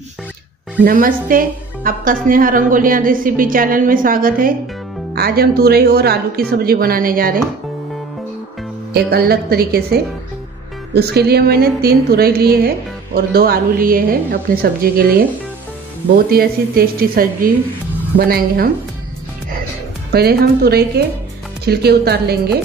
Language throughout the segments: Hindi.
नमस्ते, आपका स्नेहा रंगोलिया रेसिपी चैनल में स्वागत है। आज हम तुरई और आलू की सब्जी बनाने जा रहे हैं एक अलग तरीके से। उसके लिए मैंने 3 तुरई लिए हैं और 2 आलू लिए हैं अपनी सब्जी के लिए। बहुत ही ऐसी टेस्टी सब्जी बनाएंगे हम। पहले हम तुरई के छिलके उतार लेंगे।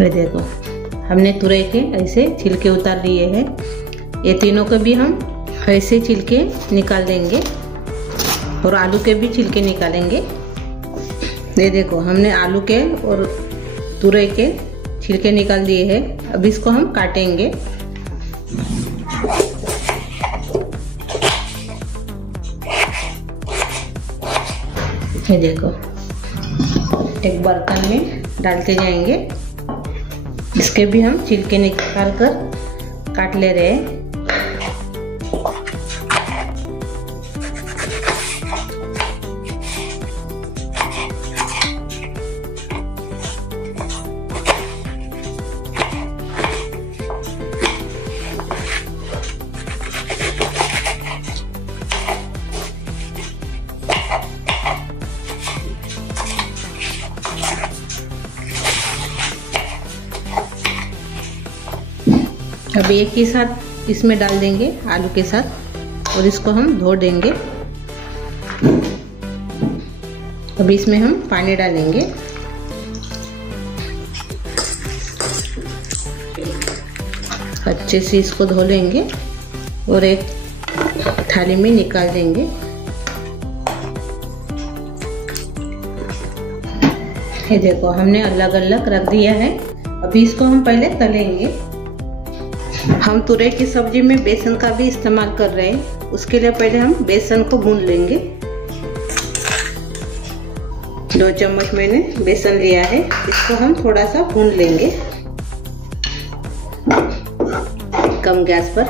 ये देखो, हमने तुरई के ऐसे छिलके उतार लिए हैं। ये तीनों के भी हम ऐसे छिलके निकाल देंगे और आलू के भी छिलके निकालेंगे। ये देखो, हमने आलू के और तुरई के छिलके निकाल दिए हैं। अब इसको हम काटेंगे। ये देखो, एक बर्तन में डालते जाएंगे। इसके भी हम छिलके निकाल कर काट ले रहे हैं। अब एक ही साथ इसमें डाल देंगे आलू के साथ और इसको हम धो देंगे। अब इसमें हम पानी डालेंगे। अच्छे से इसको धो लेंगे और एक थाली में निकाल देंगे। ये देखो, हमने अलग अलग रख दिया है। अभी इसको हम पहले तलेंगे। हम तुरई की सब्जी में बेसन का भी इस्तेमाल कर रहे हैं। उसके लिए पहले हम बेसन को भून लेंगे। 2 चम्मच मैंने बेसन लिया है। इसको हम थोड़ा सा भून लेंगे कम गैस पर।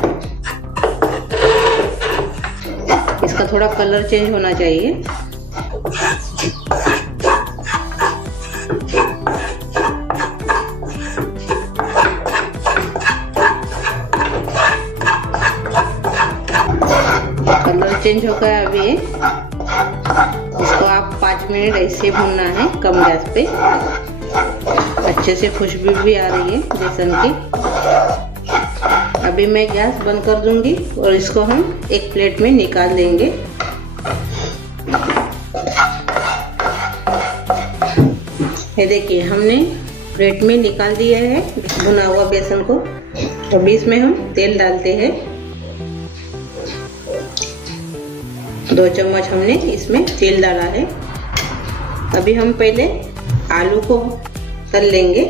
इसका थोड़ा कलर चेंज होना चाहिए। कलर चेंज हो गया अभी। इसको आप 5 मिनट ऐसे भूनना है कम गैस पे। अच्छे से खुशबू भी आ रही है बेसन की। अभी मैं गैस बंद कर दूंगी और इसको हम एक प्लेट में निकाल लेंगे। ये देखिए, हमने प्लेट में निकाल दिया है भुना हुआ बेसन को। अभी इसमें हम तेल डालते हैं। 2 चम्मच हमने इसमें तेल डाला है। अभी हम पहले आलू को तल लेंगे।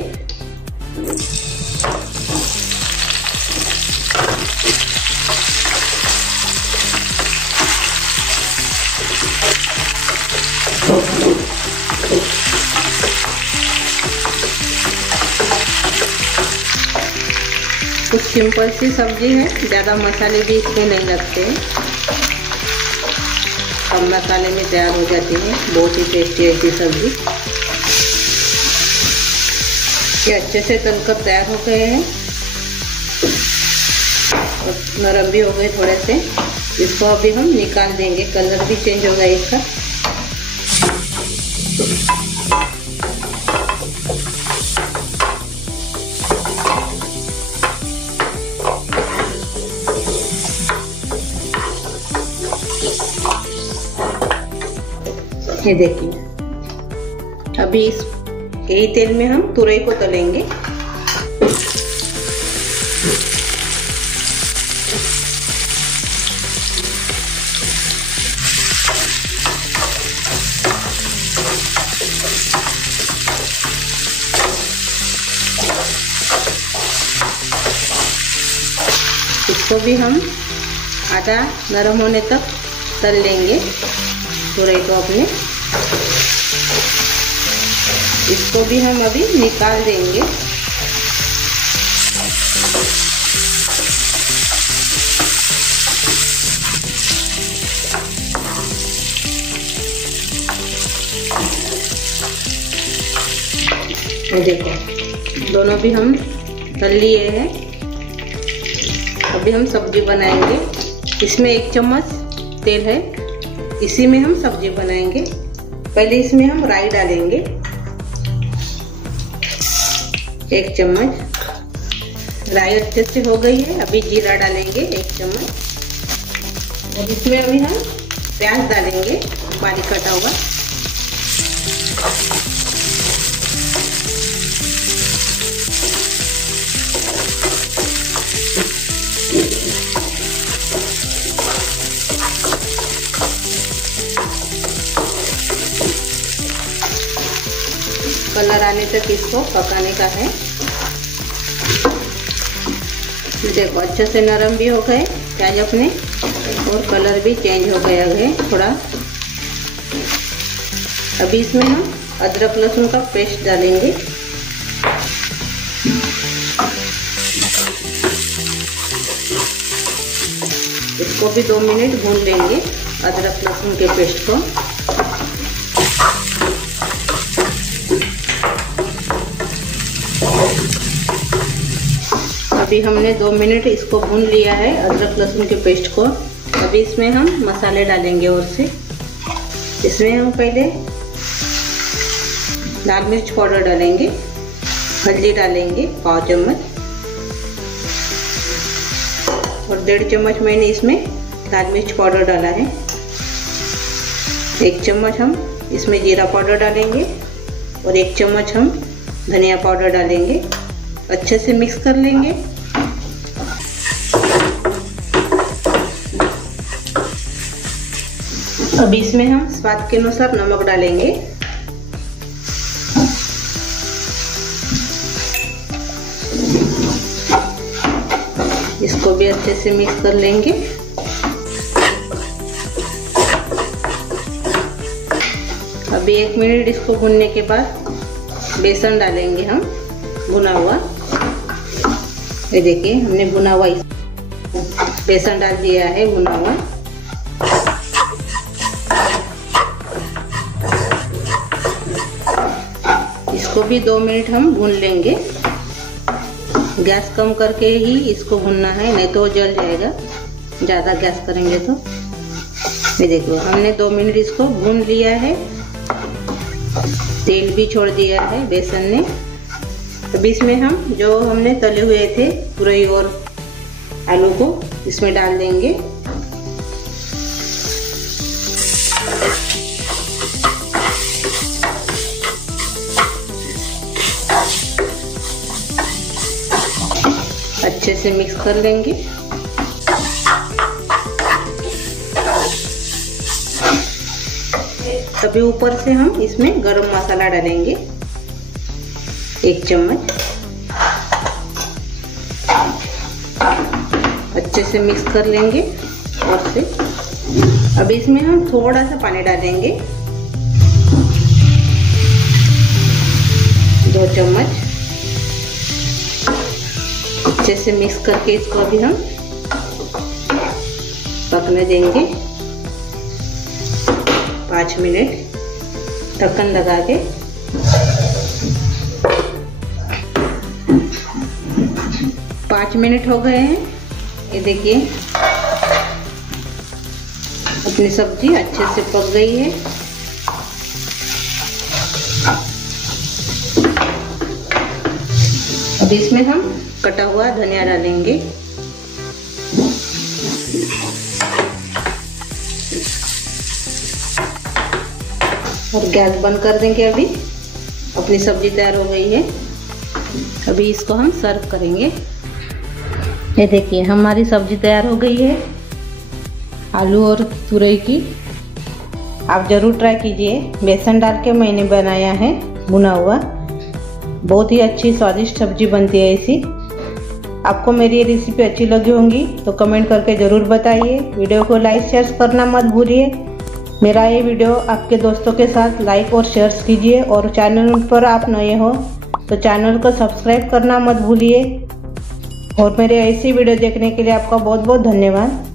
कुछ सिंपल सी सब्जी है, ज़्यादा मसाले भी इसमें नहीं लगते हैं। कम मसाले में तैयार हो जाती है। बहुत ही टेस्टी ऐसी सब्जी। ये अच्छे से तलकर तैयार हो गए हैं और नरम भी हो गए थोड़े से। इसको अभी हम निकाल देंगे। कलर भी चेंज हो गया इसका। ये देखिए, अभी इस यही तेल में हम तुरई को तलेंगे। इसको भी हम आधा नरम होने तक तल लेंगे तुरई को अपने। इसको भी हम अभी निकाल देंगे। ये देखो दोनों भी हम तल लिए हैं। अभी हम सब्जी बनाएंगे। इसमें 1 चम्मच तेल है, इसी में हम सब्जी बनाएंगे। पहले इसमें हम राई डालेंगे 1 चम्मच। राई अच्छे से हो गई है। अभी जीरा डालेंगे 1 चम्मच और इसमें अभी हम प्याज डालेंगे बारीक कटा हुआ। कलर आने तक इसको पकाने का है। देखो अच्छे से नरम भी हो गए प्याज अपने और कलर भी चेंज हो गया है थोड़ा। अभी इसमें हम अदरक लहसुन का पेस्ट डालेंगे। इसको भी 2 मिनट भून लेंगे अदरक लहसुन के पेस्ट को। अभी हमने 2 मिनट इसको भून लिया है अदरक लहसुन के पेस्ट को। अभी इसमें हम मसाले डालेंगे और से। इसमें हम पहले लाल मिर्च पाउडर डालेंगे, हल्दी डालेंगे 1/4 चम्मच और 1.5 चम्मच मैंने इसमें लाल मिर्च पाउडर डाला है। 1 चम्मच हम इसमें जीरा पाउडर डालेंगे और 1 चम्मच हम धनिया पाउडर डालेंगे। अच्छे से मिक्स कर लेंगे। अभी इसमें हम स्वाद के अनुसार नमक डालेंगे। इसको भी अच्छे से मिक्स कर लेंगे। अभी 1 मिनट इसको भूनने के बाद बेसन डालेंगे हम भुना हुआ। ये देखिए हमने भुना हुआ बेसन डाल दिया है भुना हुआ। इसको भी 2 मिनट हम भून लेंगे। गैस कम करके ही इसको भूनना है, नहीं तो जल जाएगा ज़्यादा गैस करेंगे तो। ये देखो हमने 2 मिनट इसको भून लिया है। तेल भी छोड़ दिया है बेसन ने। अभी इसमें हम जो हमने तले हुए थे तुरई और आलू को इसमें डाल देंगे। अच्छे से मिक्स कर लेंगे। अभी ऊपर से हम इसमें गरम मसाला डालेंगे 1 चम्मच। अच्छे से मिक्स कर लेंगे और से। अभी इसमें हम थोड़ा सा पानी डालेंगे 2 चम्मच। अच्छे से मिक्स करके इसको अभी हम पकने देंगे 5 मिनट ढक्कन लगा के। 5 मिनट हो गए हैं। ये देखिए अपनी सब्जी अच्छे से पक गई है। अब इसमें हम कटा हुआ धनिया डालेंगे। और गैस बंद कर देंगे। अभी अपनी सब्जी तैयार हो गई है। अभी इसको हम सर्व करेंगे। ये देखिए हमारी सब्जी तैयार हो गई है आलू और तुरई की। आप ज़रूर ट्राई कीजिए। बेसन डाल के मैंने बनाया है भुना हुआ। बहुत ही अच्छी स्वादिष्ट सब्जी बनती है ऐसी। आपको मेरी ये रेसिपी अच्छी लगी होंगी तो कमेंट करके ज़रूर बताइए। वीडियो को लाइक शेयर करना मत भूलिए। मेरा ये वीडियो आपके दोस्तों के साथ लाइक और शेयर कीजिए। और चैनल पर आप नए हो तो चैनल को सब्सक्राइब करना मत भूलिए। और मेरे ऐसी वीडियो देखने के लिए आपका बहुत बहुत धन्यवाद।